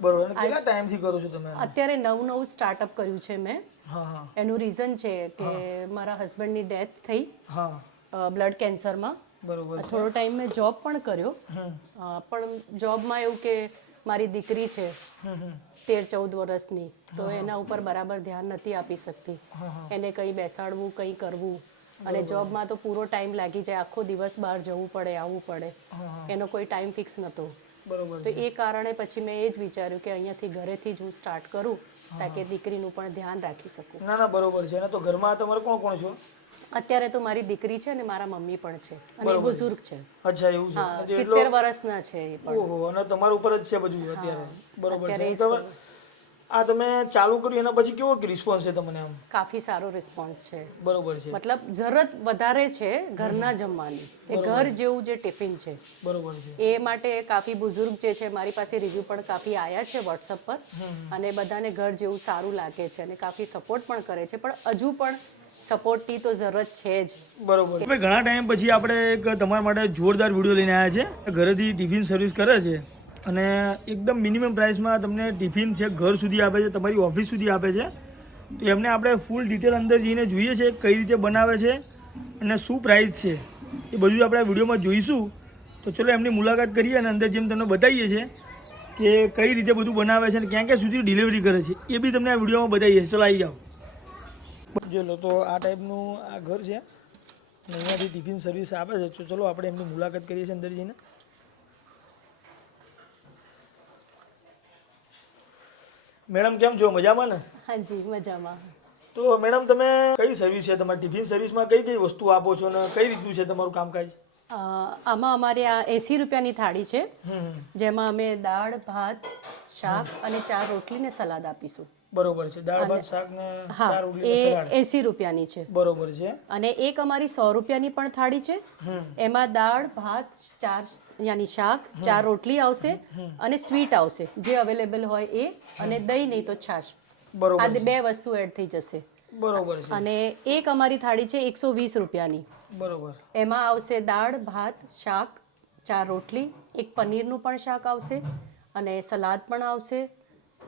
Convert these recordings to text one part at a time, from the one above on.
બરોબર. કેટલા ટાઈમથી કરો છો તમે અત્યારે નવું નવું સ્ટાર્ટઅપ કર્યું છે મેં. એનું રીઝન છે કે મારા હસબન્ડની ડેથ થઈ બ્લડ કેન્સરમાં બરોબર. થોડો ટાઈમ મેં જોબ પણ કર્યો. પણ જોબમાં એવું કે મારી દીકરી છે તેર ચૌદ વર્ષની તો એના ઉપર બરાબર ધ્યાન નથી આપી શકતી. એને કંઈ બેસાડવું કંઈ કરવું. અને જોબમાં તો પૂરો ટાઈમ લાગી જાય. આખો દિવસ બહાર જવું પડે આવવું પડે. એનો કોઈ ટાઈમ ફિક્સ નહોતો. બરોબર તો એ કારણે પછી મેં એ જ વિચાર્યું કે અહીંયાથી ઘરેથી જ હું સ્ટાર્ટ કરું તાકે દીકરીનું પણ ધ્યાન રાખી શકું. ના ના બરોબર છે. અને તો ઘરમાં તમારે કોણ કોણ છો? અત્યારે તો મારી દીકરી છે અને મારા મમ્મી પણ છે. અને બુઝુર્ગ છે. અચ્છા એવું છે. હા એટલે સિત્તેર વર્ષના છે એ પણ. ઓહો અને તમારા ઉપર જ છે બધું અત્યારે. બરોબર. છે. આ તમે ચાલુ કર્યું એના પછી કેવો રિસ્પોન્સ છે તમને આમ? કાફી સારો રિસ્પોન્સ છે. બરોબર છે. મતલબ જરૂરત વધારે છે ઘરના જમવાની. એ ઘર જેવું જે ટિફિન છે. બરોબર છે. એ માટે કાફી બુઝુર્ગ જે છે મારી પાસે રિવ્યુ પણ કાફી આયા છે વોટ્સઅપ પર. અને બધાને ઘર જેવું સારું લાગે છે અને કાફી સપોર્ટ પણ કરે છે. પણ હજુ પણ સપોર્ટની તો જરૂરત છે જ. બરોબર. હવે ઘણા ટાઈમ પછી આપણે એક તમારા માટે જોરદાર વીડિયો લઈને આવ્યા છે. ઘરેથી ટિફિન સર્વિસ કરે છે. અને એકદમ મિનિમમ પ્રાઇસમાં તમને ટિફિન છે, ઘર સુધી આપે છે, તમારી ઓફિસ સુધી આપે છે. તો એમને આપણે ફૂલ ડિટેલ અંદર જઈને જોઈએ છે કઈ રીતે બનાવે છે અને શું પ્રાઇસ છે. એ બધું આપણે વિડીયોમાં જોઈશું. તો ચલો એમની મુલાકાત કરીએ અને અંદર જેમ તમને બતાવીએ છીએ કે કઈ રીતે બધું બનાવે છે અને ક્યાં ક્યાં સુધી ડિલિવરી કરે છે. એ બી તમને આ વિડીયોમાં બતાવીએ ચલો આવી જાઓ. ચલો તો આ ટાઈપનું આ ઘર છે. અને અહીંયાથી ટિફિન સર્વિસ આપે છે. તો ચલો આપણે એમની મુલાકાત કરીએ છીએ અંદર જઈને. મેડમ કેમ છો? મજામાં ને? હાજી મજામાં. તો મેડમ તમે કઈ સર્વિસ છે? તમારી ટિફિન સર્વિસમાં કઈ કઈ વસ્તુ આપો છો ને કઈ રીતનું છે તમારું કામકાજ? આમાં અમારે આ એંસી રૂપિયાની થાળી છે જેમાં અમે દાળ ભાત શાક અને ચાર રોટલી ને સલાદ આપીશું. બરોબર છે. દાળ ભાત શાક ને ચાર રોટલી સલાડ. એંસી રૂપિયાની છે. બરોબર છે. અને એક અમારી સો રૂપિયાની પણ થાળી છે. એમાં દાળ ભાત ચાર યાની શાક ચાર રોટલી આવશે અને સ્વીટ આવશે. જે અવેલેબલ હોય એ અને દહીં નહીં તો છાશ. બરોબર આ બે વસ્તુ એડ થઈ જશે. બરોબર છે. અને એક અમારી થાળી છે એકસો વીસ રૂપિયાની. બરોબર. એમાં આવશે દાળ ભાત શાક ચાર રોટલી એક પનીરનું પણ શાક આવશે અને સલાદ પણ આવશે.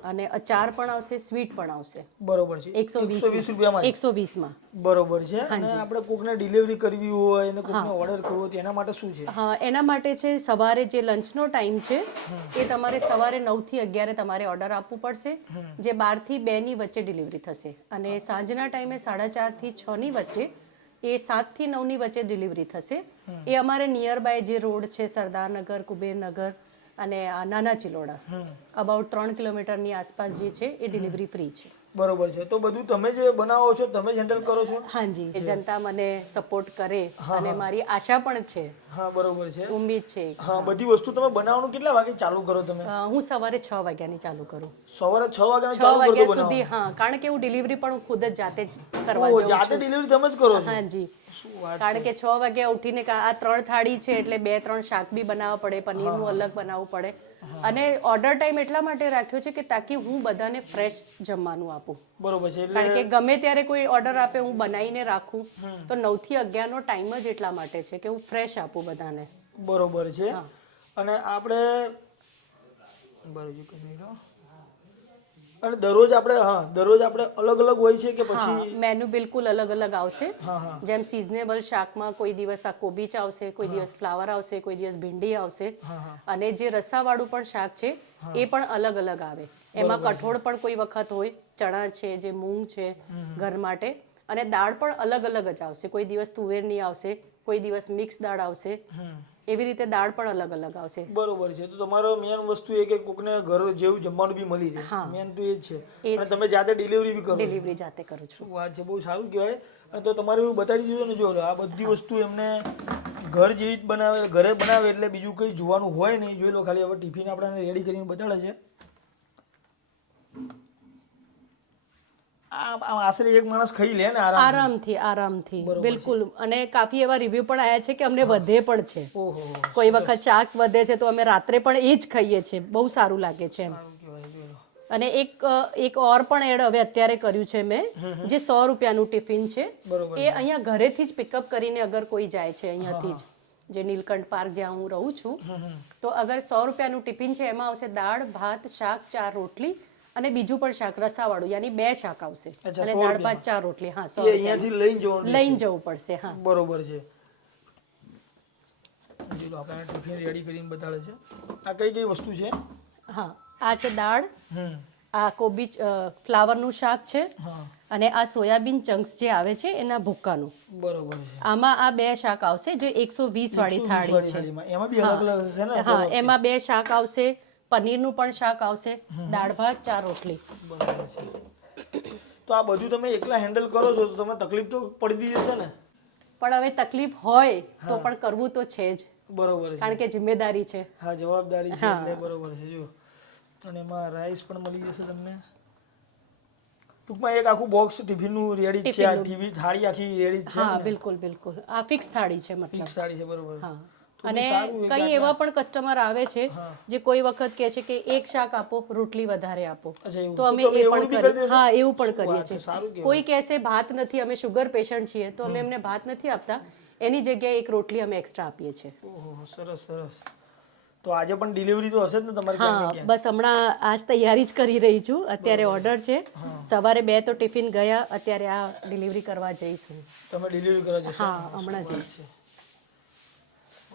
અને અચાર પણ આવશે સ્વીટ પણ આવશે. બરોબર છે. એકસો વીસ રૂપિયામાં એકસો વીસમાં. બરોબર છે. અને આપણે કોકને ડિલિવરી કરવી હોય અને કોકને ઓર્ડર કરવો હોય એના માટે શું છે? હા એના માટે છે સવારે જે લંચનો ટાઈમ છે એ તમારે સવારે નવથી અગિયારે તમારે ઓર્ડર આપવું પડશે. જે બારથી બેની વચ્ચે ડિલિવરી થશે. અને સાંજના ટાઈમે સાડા ચારથી છની વચ્ચે એ સાતથી નવની વચ્ચે ડિલિવરી થશે. એ અમારે નિયર બાય જે રોડ છે સરદારનગર કુબેરનગર અને નાના ચિલોડા. અબાઉટ ત્રણ કિલોમીટરની આસપાસ જે છે એ ડિલિવરી ફ્રી છે. બરોબર છે. તો બધું તમે જે બનાવો છો તમે જ હેન્ડલ કરો છો? હાજી એ જનતા મને સપોર્ટ કરે અને મારી આશા પણ છે. હા બરોબર છે. ઉમ્મીદ છે. હા બધી વસ્તુ તમે બનાવવાનું કેટલા વાગે ચાલુ કરો તમે? હું સવારે છ વાગ્યાની ચાલુ કરું. સવારે છ વાગ્યા છ વાગ્યા સુધી હા કારણ કે હું ડિલિવરી પણ ખુદ જ જાતે જ કરવા જાઉં જાતે ડિલિવરી તમે જ કરો છો? હાજી. કારણ કે છ વાગ્યા ઉઠીને આ ત્રણ થાળી છે એટલે બે ત્રણ શાક બી બનાવવા પડે પનીરનું અલગ બનાવવું પડે. અને ઓર્ડર ટાઈમ એટલા માટે રાખ્યો છે કે તાકી હું બધાને ફ્રેશ જમવાનું આપું. બરોબર છે કારણ કે ગમે ત્યારે કોઈ ઓર્ડર આપે હું બનાવીને રાખું તો નવથી અગિયાર નો ટાઈમ જ એટલા માટે છે કે હું ફ્રેશ આપું બધાને. બરોબર છે. અને આપણે બરોબર. અને દરરોજ આપણે હા દરરોજ આપણે અલગ અલગ હોય છે કે પછી? મેનુ બિલકુલ અલગ અલગ આવશે. જેમ સિઝનેબલ શાકમાં કોઈ દિવસ આ કોબીચ આવશે કોઈ દિવસ ફ્લાવર આવશે કોઈ દિવસ ભીંડી આવશે. અને જે રસાવાળું પણ શાક છે એ પણ અલગ અલગ આવે. એમાં કઠોળ પણ કોઈ વખત હોય ચણા છે જે મૂંગ છે ઘર માટે. અને દાળ પણ અલગ અલગ જ આવશે. કોઈ દિવસ તુવેરની આવશે કોઈ દિવસ મિક્સ દાળ આવશે. એવી રીતે દાળ પણ અલગ અલગ આવશે. બરોબર છે. તો તમારો મેન વસ્તુ એ કે કોકને ઘર જેવું જમવાનું બી મળી રહે. મેન તો એ જ છે. અને તમે જાતે ડિલિવરી બી કરો ડિલિવરી જાતે કરું છું. વાત છે? બહુ સારું કહેવાય. અને તો તમારે એવું બતાવી દીધું ને જો આ બધી વસ્તુ એમને ઘર જેવી જ બનાવે ઘરે બનાવે એટલે બીજું કંઈ જોવાનું હોય નહીં. જોઈ લો ખાલી હવે ટિફિન આપણે રેડી કરીને બતાડે છે આ આ આશરે એક માણસ ખાઈ લે ને આરામથી. આરામથી બિલકુલ. અને કાફી એવા રિવ્યુ પણ આવ્યા છે કે અમને વધે પણ છે. કોઈ વખત શાક વધે છે તો અમે રાત્રે પણ એ જ ખાઈએ છીએ. બહુ સારું લાગે છે એમ. અને એક એક ઓર પણ એડ હવે અત્યારે કર્યું છે મેં જે સો રૂપિયાનું ટિફિન છે. એ અહીંયા ઘરેથી જ પિકઅપ કરીને અગર કોઈ જાય છે અહીંયાથી જ જે નીલકંઠ પાર્ક જ્યાં હું રહું છું તો અગર સો રૂપિયાનું ટિફિન છે એમાં આવશે દાળ ભાત શાક ચાર રોટલી અને બીજું પણ શાક રસાવાળું યાની બે શાક આવશે. અને દાળ ભાત ચાર રોટલી હા સો અહીંયાથી લઈને જવાનું લઈને જવું પડશે હા. બરોબર છે. જો આપણે ટિફિન રેડી કરીને બતાડે છે. આ કઈ કઈ વસ્તુ છે? હા આ છે દાળ આ કોબી ફ્લાવરનું શાક છે અને આ સોયાબીન ચંક્સ જે આવે છે એના ભૂક્કાનું. બરોબર છે. આમાં આ બે શાક આવશે જે એકસો વીસ વાળી થાળી છે. એમાં બે શાક આવશે પનીરનું પણ શાક આવશે દાળ ભાત ચાર રોટલી. બરોબર છે. તો આ બધું તમે એકલા હેન્ડલ કરો છો તો તમે તકલીફ તો પડી જશે ને? પણ હવે તકલીફ હોય તો પણ કરવું તો છે જ. બરોબર છે. કારણ કે જિમ્મેદારી છે. હા જવાબદારી છે એટલે બરોબર છે જો અને એમાં રાઈસ પણ મળી જશે તમને. ટૂંકમાં એક આખું બોક્સ ટિફિનનું રેડી છે આ ટીવી થાળી આખી રેડી છે હા બિલકુલ બિલકુલ. આ ફિક્સ થાળી છે મતલબ. ફિક્સ થાળી છે બરોબર. હા. અને કઈ એવા પણ કસ્ટમર આવે છે જે કોઈ વખત કહે છે કે એક શાક આપો રોટલી વધારે આપો. તો અમે એ પણ કરીએ. હા એવું પણ કરીએ છીએ. કોઈ કહેશે ભાત નથી અમે શુગર પેશન્ટ છીએ. તો અમે એમને ભાત નથી આપતા. એની જગ્યાએ એક રોટલી અમે એક્સ્ટ્રા આપીએ છીએ. સરસ સરસ. તો આજે પણ ડિલિવરી તો હશે જ ને તમારી હા બસ હમણાં આજ તૈયારી જ કરી રહી છું. અત્યારે ઓર્ડર છે. સવારે બે તો ટિફિન ગયા અત્યારે આ ડિલિવરી કરવા જઈશું. તમે ડિલિવરી કરવા જશો? હા હમણાં જ. વાત છે. જો લે,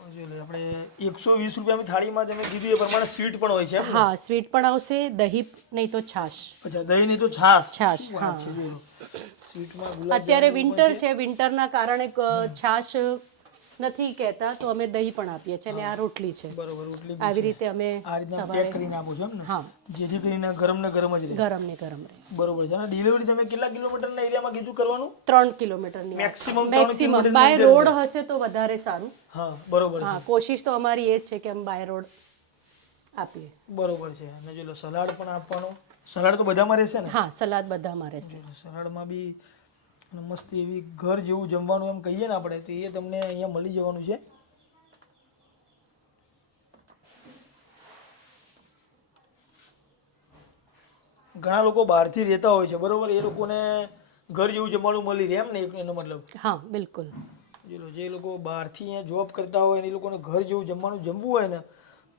આપણે એકસો વીસ રૂપિયાની થાળીમાં તમે કીધું એ પ્રમાણે સ્વીટ પણ હોય છે હા સ્વીટ પણ આવશે દહીં નહીં તો છાશ. અચ્છા દહીં નહીં તો છાશ? છાશ, હા. અત્યારે વિન્ટર છે? વિન્ટરના કારણે છાશ નથી કહેતા તો અમે દહીં પણ આપીએ છીએ અને આ રોટલી છે. બરોબર રોટલી આવી રીતે અમે આ રીતના પેક કરીને આપો છો એમ ને? હા. જેથી કરીને ગરમ ને ગરમ જ રહે. ગરમ ને ગરમ રહે. બરોબર છે. અને ડિલિવરી તમે કેટલા કિલોમીટરના એરિયામાં કીધું કરવાનું? ત્રણ કિલોમીટરની Maximum ત્રણ મેક્સિમમ બાય રોડ હશે તો વધારે સારું. હા બરોબર છે. હા કોશિશ તો અમારી એ જ છે કે અમે બાય રોડ આપીએ. બરોબર છે. અને જો સલાડ પણ આપવાનો. સલાડ તો બધામાં રહેશે ને? હા સલાડ બધામાં રહેશે. સલાડમાં બી અને મસ્ત એવી ઘર જેવું જમવાનું એમ કહીએ ને આપણે તો એ તમને અહીંયા મળી જવાનું છે. ઘણા લોકો બહારથી રહેતા હોય છે બરોબર? એ લોકોને ઘર જેવું જમવાનું મળી રહે એમ ને એનો મતલબ? હા બિલકુલ. જે જે લોકો બહારથી અહીંયા જોબ કરતા હોય ને એ લોકોને ઘર જેવું જમવાનું જમવું હોય ને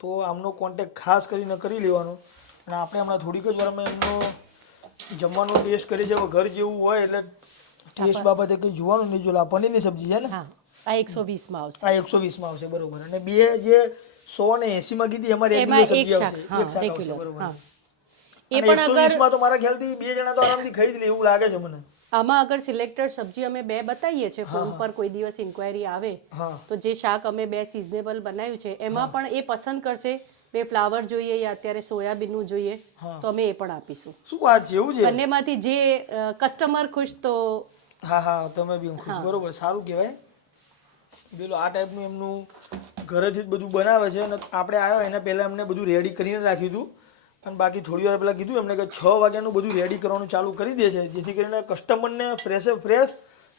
તો આમનો કોન્ટેક્ટ ખાસ કરીને કરી લેવાનો. અને આપણે હમણાં થોડીક જ વારમાં એમનો જમવાનો ટેસ્ટ કરી જવો ઘર જેવું હોય એટલે ટેસ્ટ બાબતે કંઈ જોવાનું નહીં જોલા પનીરની સબ્જી છે ને? હા આ એકસો વીસમાં આવશે. આ એકસો વીસમાં આવશે બરોબર. અને બે જે સો ને એંસીમાં કીધી એમાં એક સબ્જી આવશે. એક શાક આવશે બરોબર. એ પણ અગર તો મારા ખ્યાલથી બે જણા તો આરામથી ખાઈ જ લે એવું લાગે છે મને. આમાં અગર સિલેક્ટેડ સબ્જી અમે બે બતાવીએ છીએ ફોન પર કોઈ દિવસ ઇન્ક્વાયરી આવે તો જે શાક અમે બે સિઝનેબલ બનાવ્યું છે એમાં પણ એ પસંદ કરશે બે ફ્લાવર જોઈએ યા અત્યારે સોયાબીનનું જોઈએ તો અમે એ પણ આપીશું. શું વાત એવું છે? બંનેમાંથી જે કસ્ટમર ખુશ તો હા હા તમે બી ખુશ. બરોબર સારું કહેવાય. પેલું આ ટાઈપનું એમનું ઘરેથી જ બધું બનાવે છે અને આપણે આવ્યો એના પહેલાં એમને બધું રેડી કરીને રાખ્યું હતું. અને બાકી થોડી વાર પહેલાં કીધું એમને કે છ વાગ્યાનું બધું રેડી કરવાનું ચાલુ કરી દે છે જેથી કરીને કસ્ટમરને ફ્રેશે ફ્રેશ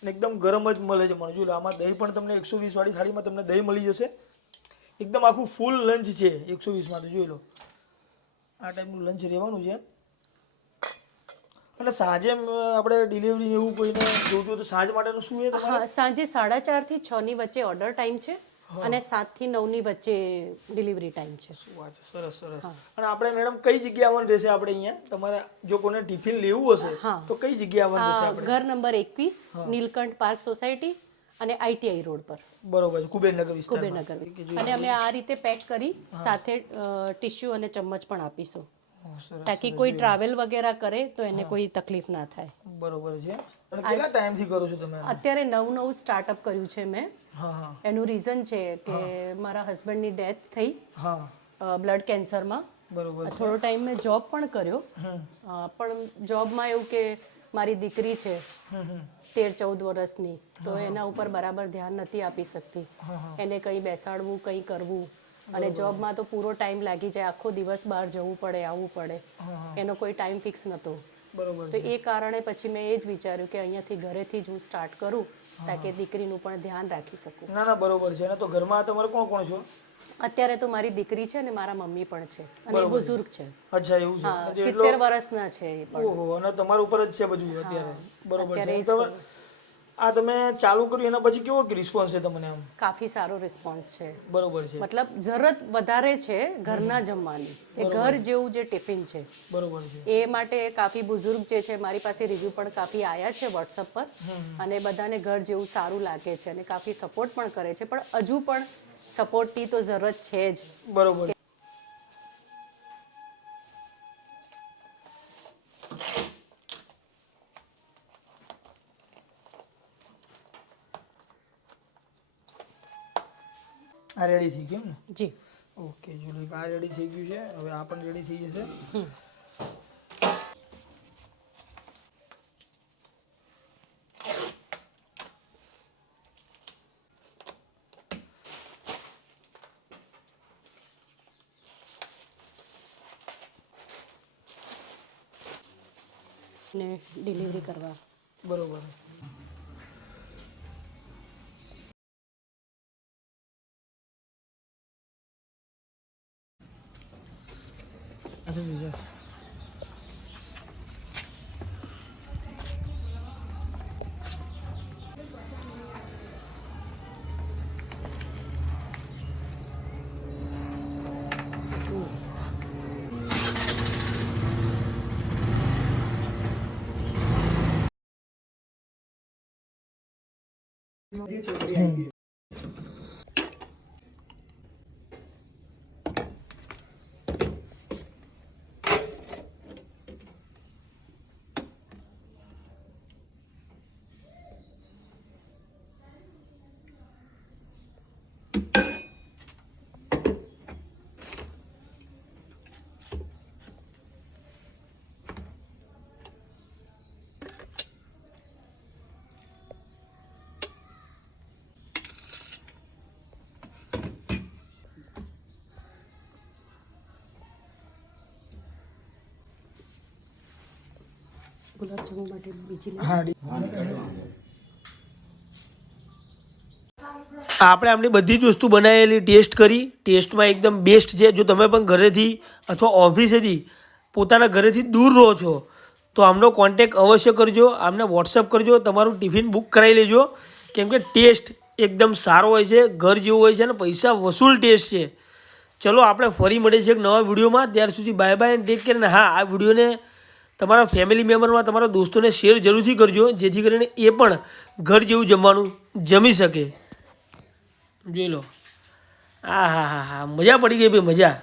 અને એકદમ ગરમ જ મળે છે. મને જો આમાં દહીં પણ તમને એકસો વીસવાળી થાળીમાં તમને દહીં મળી જશે. એકદમ આખું ફૂલ લંચ છે એકસો વીસમાં તો જોઈ લો. આ ટાઈપનું લંચ રહેવાનું છે. અને સાંજે આપણે ડિલિવરી એવું કોઈને જોતું તો સાંજ માટેનું શું છે હા સાંજે સાડા ચારથી છ ની વચ્ચે ઓર્ડર ટાઈમ છે અને સાતથી નવની વચ્ચે ડિલિવરી ટાઈમ છે. શું વાત છે સરસ સરસ. અને આપણે મેડમ કઈ જગ્યા આવવાનું રહેશે આપણે અહીંયા? તમારે જો કોઈને ટિફિન લેવું હશે. તો કઈ જગ્યા આવવાનું રહેશે આપણે? ઘર નંબર એકવીસ નીલકંઠ પાર્ક સોસાયટી અને આઈટીઆઈ રોડ પર. બરોબર છે કુબેરનગર વિસ્તાર કુબેરનગર. અને અમે આ રીતે પેક કરી સાથે ટિશ્યુ અને ચમચ પણ આપીશું. તાકી કોઈ ટ્રાવેલ વગેરે કરે તો એને કોઈ તકલીફ ના થાય. બરોબર છે. કેટલા ટાઈમથી કરો છો તમે અત્યારે નવું નવું સ્ટાર્ટઅપ કર્યું છે મેં. એનું રીઝન છે કે મારા હસબન્ડની ડેથ થઈ બ્લડ કેન્સરમાં બરોબર થોડો ટાઈમ મેં જોબ પણ કર્યો. પણ જોબમાં એવું કે મારી દીકરી છે તેર ચૌદ વર્ષની. તો એના ઉપર બરાબર ધ્યાન નથી આપી શકતી. એને કંઈ બેસાડવું કંઈ કરવું. અને જોબમાં તો પૂરો ટાઈમ લાગી જાય આખો દિવસ બહાર જવું પડે આવવું પડે. એનો કોઈ ટાઈમ ફિક્સ નહોતો બરોબર તો એ કારણે પછી મેં એ જ વિચાર્યું કે અહીંયાથી ઘરેથી જ હું સ્ટાર્ટ કરું તાકે દીકરીનું પણ ધ્યાન રાખી શકું. ના ના બરોબર છે. અને તો ઘરમાં તમારે કોણ કોણ છો? અત્યારે તો મારી દીકરી છે ને મારા મમ્મી પણ છે. અને બુઝુર્ગ છે. અચ્છા એવું છે. હા અને જે સિત્તેર વર્ષના છે એ પણ. ઓહો અને તમારા ઉપર જ છે બધું અત્યારે. બરોબર છે. આ તમે ચાલુ કર્યું એના પછી કેવો રિસ્પોન્સ છે તમને આમ કાફી સારો રિસ્પોન્સ છે. બરોબર છે. મતલબ જરૂરત વધારે છે ઘરના જમવાની. એ ઘર જેવું જે ટિફિન છે. બરોબર છે. એ માટે કાફી બુઝુર્ગ જે છે મારી પાસે રિવ્યુ પણ કાફી આયા છે વોટ્સઅપ પર. અને બધાને ઘર જેવું સારું લાગે છે અને કાફી સપોર્ટ પણ કરે છે. પણ હજુ પણ સપોર્ટની તો જરૂરત છે જ. બરોબર આ રેડી થઈ ગયું ને? જી. ઓકે જુલી આ રેડી થઈ ગયું છે. હવે આ પણ રેડી થઈ જશે. ને ડિલિવરી કરવા. બરોબર. 嗯。ગુલાબજાંબુ માટે બીજી આપણે આમની બધી જ વસ્તુ બનાવેલી ટેસ્ટ કરી. ટેસ્ટમાં એકદમ બેસ્ટ છે. જો તમે પણ ઘરેથી અથવા ઓફિસેથી પોતાના ઘરેથી દૂર રહો છો તો આમનો કોન્ટેક અવશ્ય કરજો. આમને વોટ્સઅપ કરજો. તમારું ટિફિન બુક કરાવી લેજો. કેમ કે ટેસ્ટ એકદમ સારો હોય છે ઘર જેવું હોય છે અને પૈસા વસૂલ ટેસ્ટ છે. ચલો આપણે ફરી મળીએ છીએ એક નવા વિડીયોમાં. ત્યાર સુધી બાય બાય ટેક કેર અને હા આ વિડીયોને તમારા ફેમિલી મેમ્બરમાં તમારા દોસ્તોને શેર જરૂરથી કરજો, જેથી કરીને એ પણ ઘર જેવું જમવાનું જમી શકે. જોઈ લો. હા હા હા હા. મજા પડી ગઈ ભાઈ, મજા.